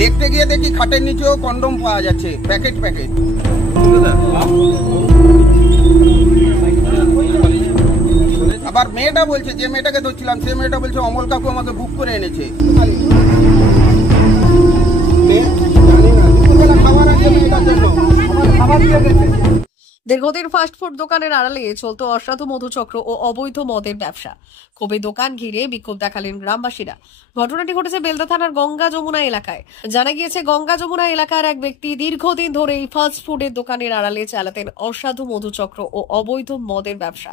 দেখতে গিয়ে দেখি খাটের নিচেও কন্ডম পাওয়া যাচ্ছে, প্যাকেট প্যাকেট। আবার মেয়েটা বলছে, যে মেয়েটাকে ধরছিলাম সে মেয়েটা বলছে অমল কাকু আমাকে বুক করে এনেছে। দীর্ঘদিন ফাস্টফুড দোকানের আড়ালে চলত অসাধু মধুচক্র ও অবৈধ মদের ব্যবসা। ক্ষোভে দোকান ঘিরে বিক্ষোভ দেখালেন গ্রামবাসীরা। ঘটনাটি ঘটেছে বেলদা থানার গঙ্গা যমুনা এলাকায়। জানা গিয়েছে, গঙ্গা যমুনা এলাকার এক ব্যক্তি দীর্ঘদিন ধরে এই ফাস্টফুডের দোকানের আড়ালে চালাতেন অসাধু মধুচক্র ও অবৈধ মদের ব্যবসা।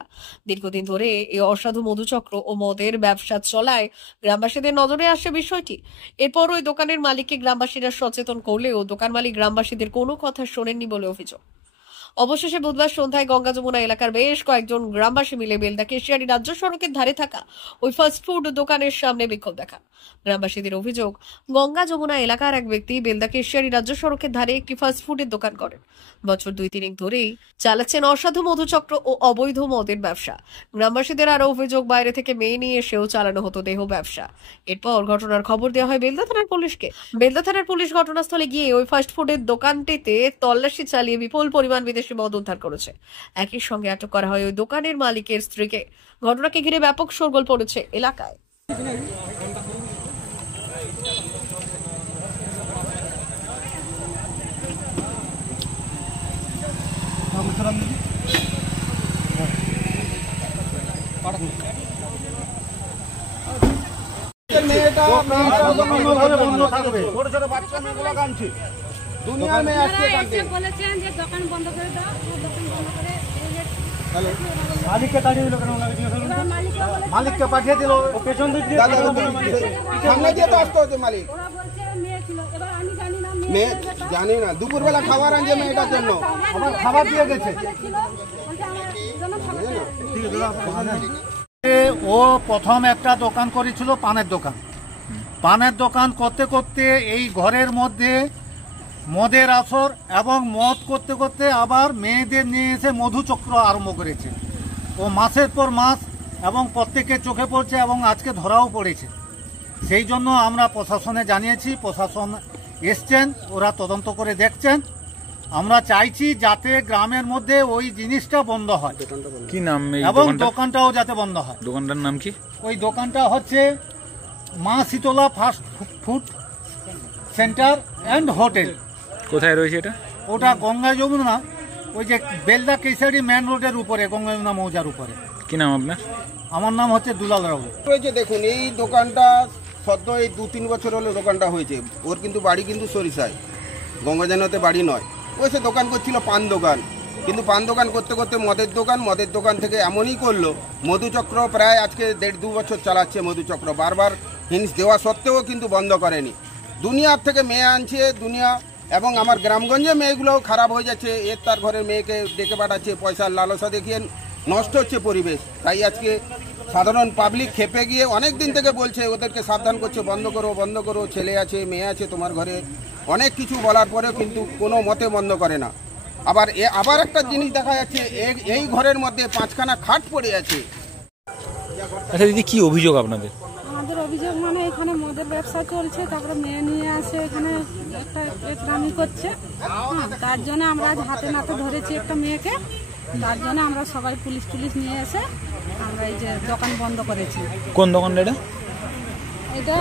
দীর্ঘদিন ধরে এই অসাধু মধুচক্র ও মদের ব্যবসা চলায় গ্রামবাসীদের নজরে আসে বিষয়টি। এরপর ওই দোকানের মালিককে গ্রামবাসীরা সচেতন করলেও দোকান মালিক গ্রামবাসীদের কোনো কথা শোনেননি বলে অভিযোগ। অবশেষে বুধবার সন্ধ্যায় গঙ্গা যমুনা এলাকার বেশ কয়েকজন গ্রামবাসী মিলে বেলদা কেশিয়ারি রাজ্য সড়কের ধারে থাকা ওই ফাস্টফুড দোকানের সামনে বিক্ষোভ দেখান। গ্রামবাসীদের অভিযোগ, গঙ্গা যমুনা এলাকার এক ব্যক্তি বেলদা কেশিয়ারি রাজ্য সড়কের ধারে একটি ফাস্টফুডের দোকান করেন। বছর 2-3 ধরেই চালাচ্ছেন অসাধু মধুচক্র ও অবৈধ মদের ব্যবসা। গ্রামবাসীদের আরো অভিযোগ, বাইরে থেকে মেয়ে নিয়ে এসেও চালানো হতো দেহ ব্যবসা। এরপর ঘটনার খবর দেওয়া হয় বেলদা থানার পুলিশকে। বেলদা থানার পুলিশ ঘটনাস্থলে গিয়ে ওই ফাস্টফুডের দোকানটিতে তল্লাশি চালিয়ে বিপুল পরিমাণ বিদেশি মদ উদ্ধার করেছে। একই সঙ্গে আটক করা হয় ওই দোকানের মালিকের স্ত্রীকে। ঘটনাকে ঘিরে ব্যাপক শোরগোল পড়েছে এলাকায়। মালিককে পাঠিয়ে দিল, পেছন দিক দিয়ে সামনে দিয়ে তো আসতে হচ্ছে মালিক। মেয়ে জানি না, দুপুরবেলা খাবার আনছে মেয়েটার জন্য, আবার খাবার দিয়ে গেছে। ও প্রথম একটা দোকান করেছিল, পানের দোকান। পানের দোকান করতে করতে এই ঘরের মধ্যে মদের আসর এবং মদ করতে করতে আবার মেয়েদের নিয়ে এসে মধুচক্র আরম্ভ করেছে। ও মাসের পর মাস এবং প্রত্যেকের চোখে পড়ছে এবং আজকে ধরাও পড়েছে। সেই জন্য আমরা প্রশাসনে জানিয়েছি, প্রশাসন এসছেন, ওরা তদন্ত করে দেখছেন। আমরা চাইছি যাতে গ্রামের মধ্যে ওই জিনিসটা বন্ধ হয়। কি নাম এবং দোকানটাও যাতে বন্ধ হয়। দোকানটার নাম কি? ওই দোকানটা হচ্ছে মা Shitala fast food centre and hotel. কোথায় রয়েছে এটা? ওটা গঙ্গা যমুনা, ওই যে বেলদা কেশারি মেন রোডের উপরে, গঙ্গা যমুনা মৌজার উপরে। কি নাম আপনার? আমার নাম হচ্ছে দুলাল রাও। হয়েছে দেখুন, এই দোকানটা সদ্য এই 2-3 বছর হলো দোকানটা হয়েছে। ওর কিন্তু বাড়ি কিন্তু সরিষায়, গঙ্গা যমুনাতে বাড়ি নয়। ও সে দোকান করছিল পান দোকান, কিন্তু পান দোকান করতে করতে মদের দোকান থেকে এমনই করলো, মধুচক্র প্রায় আজকে 1.5-2 বছর চালাচ্ছে মধুচক্র। বারবার হিন্স দেওয়া সত্ত্বেও কিন্তু বন্ধ করেনি। দুনিয়ার থেকে মেয়ে আনছে দুনিয়া, এবং আমার গ্রামগঞ্জে মেয়েগুলোও খারাপ হয়ে যাচ্ছে। এর তার ঘরের মেয়েকে ডেকে পাঠাচ্ছে, পয়সার লালসা দেখিয়ে নষ্ট হচ্ছে পরিবেশ। তাই আজকে সাধারণ পাবলিক খেপে গিয়ে অনেক দিন থেকে বলছে, ওদেরকে সাবধান করছে, বন্ধ করো, ছেলে আছে মেয়ে আছে তোমার ঘরে, অনেক কিছু বলার পরেও কিন্তু কোনো মতে বন্ধ করে না। আবার একটা জিনিস দেখা যাচ্ছে, এই ঘরের মধ্যে 5খানা খাট পড়ে আছে। আচ্ছা দিদি, কি অভিযোগ আপনাদের? আমাদের অভিযোগ মানে এখানে মদের ব্যবসা চলছে, তারপরে মেয়ে নিয়ে আসে এখানে একটা একরামি করছে। তার জন্য আমরা আজ হাতে নাতে ধরেছি একটা মেয়েকে। তার জন্য আমরা সবাই পুলিশ নিয়ে এসে আমরা এই যে দোকান বন্ধ করেছি। কোন দোকানটা এটা? এটা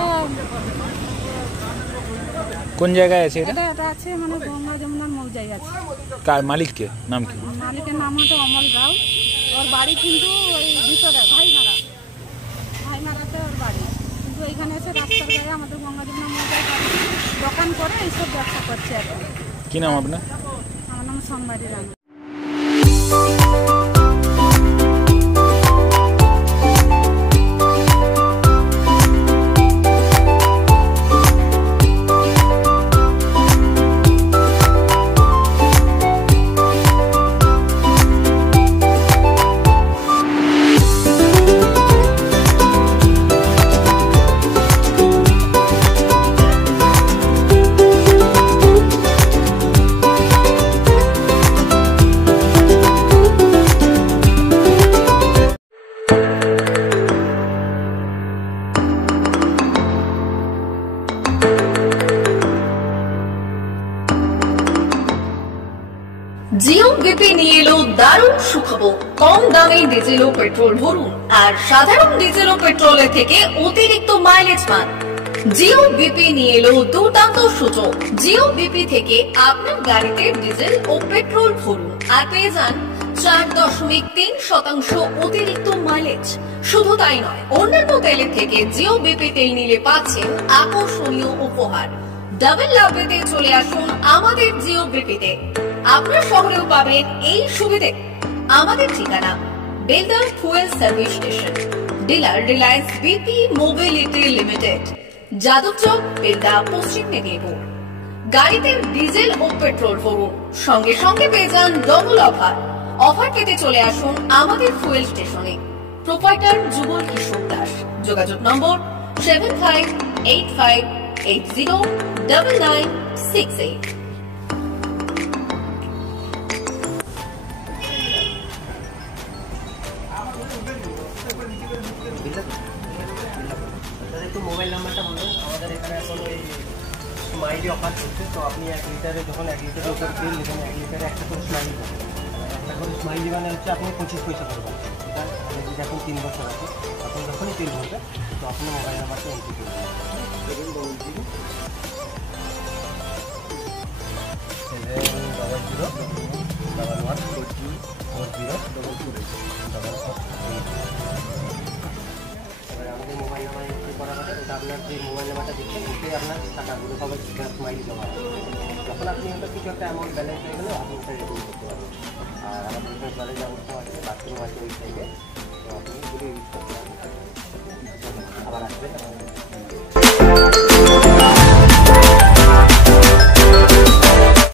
কোন জায়গায় আছে এটা? এটা আছে মানে গঙ্গা যমুনার মৌজায় আছে। কার মালিককে নাম কি? মালিকের নাম হচ্ছে অমল রাও। ওর বাড়ি কিন্তু ওই ভিতরে ভাইমারাতে ওর বাড়ি, কিন্তু এখানে এসে রাস্তার গায়ে আমাদের গঙ্গা যমুনা মৌজায় দোকান করে এইসব ব্যবসা করছে। কি নাম আপনার? আমার নাম সোমবারী রানী। রাখবো কম দামে ডিজেল ও পেট্রোল ভরুন আর সাধারণ ডিজেল ও পেট্রোলের থেকে অতিরিক্ত মাইলেজ পান। জিও বিপি নিয়ে এলো দুর্দান্ত সুযোগ। জিও বিপি থেকে আপনার গাড়িতে ডিজেল ও পেট্রোল ভরুন আর পেয়ে যান 4.3% অতিরিক্ত মাইলেজ। শুধু তাই নয়, অন্যান্য তেলের থেকে জিও বিপি তেল নিলে পাচ্ছেন আকর্ষণীয় উপহার। ডাবল লাভ পেতে চলে আসুন আমাদের জিও বিপিতে। আপনার শহরেও পাবেন এই সুবিধে। আমাদের ঠিকানা Belda fuel service station, dealer Reliance BP mobility limited, Jadabchak, Belda, পশ্চিম মেদিনীপুর। গাড়িতে ডিজেল ও পেট্রোল ভরুন, সঙ্গে সঙ্গে পেয়ে যান ডবল অফার। অফার পেতে চলে আসুন আমাদের ফুয়েল স্টেশনে। প্রোপাইটার যুগল কিশোর দাস। যোগাযোগ নম্বর 7585809968। একটু মোবাইল নাম্বারটা বলুন। আমাদের এখানে এখন ওই স্মাইলি অফার চলছে, তো আপনি 1 লিটারে যখন 1 লিটারের উপর তেল নেবেন 1 লিটারে একটা করে স্মাইলি পাবেন। একটা করে স্মাইলি মানে হচ্ছে আপনি 25 পয়সা করে পাবেন। ঠিক আছে, আপনি যদি এখন 3 বছর আছে তখন যখনই তেল ভরবে তো আপনি মোবাইল নাম্বারটা এন্ট্রি করবেন 7004040 আমাদের মোবাইল নাম্বার এন্ট্রি করা হবে। ওটা আপনার যে মোবাইল নাম্বারটা দিচ্ছেন ওতে আপনার টাকাগুলো সবাই স্মাইলি জমা হবে। যখন আপনি ওটা কিছু একটা অ্যামাউন্ট ব্যালেন্স হয়ে গেলে আপনি ওটা রেডিং করতে পারবেন। আর আমাদের এখানে জলের ব্যবস্থা আছে, বাথরুম আছে ওই সাইডে, তো আপনি এগুলো ইউজ করতে পারবেন। আবার আসবেন।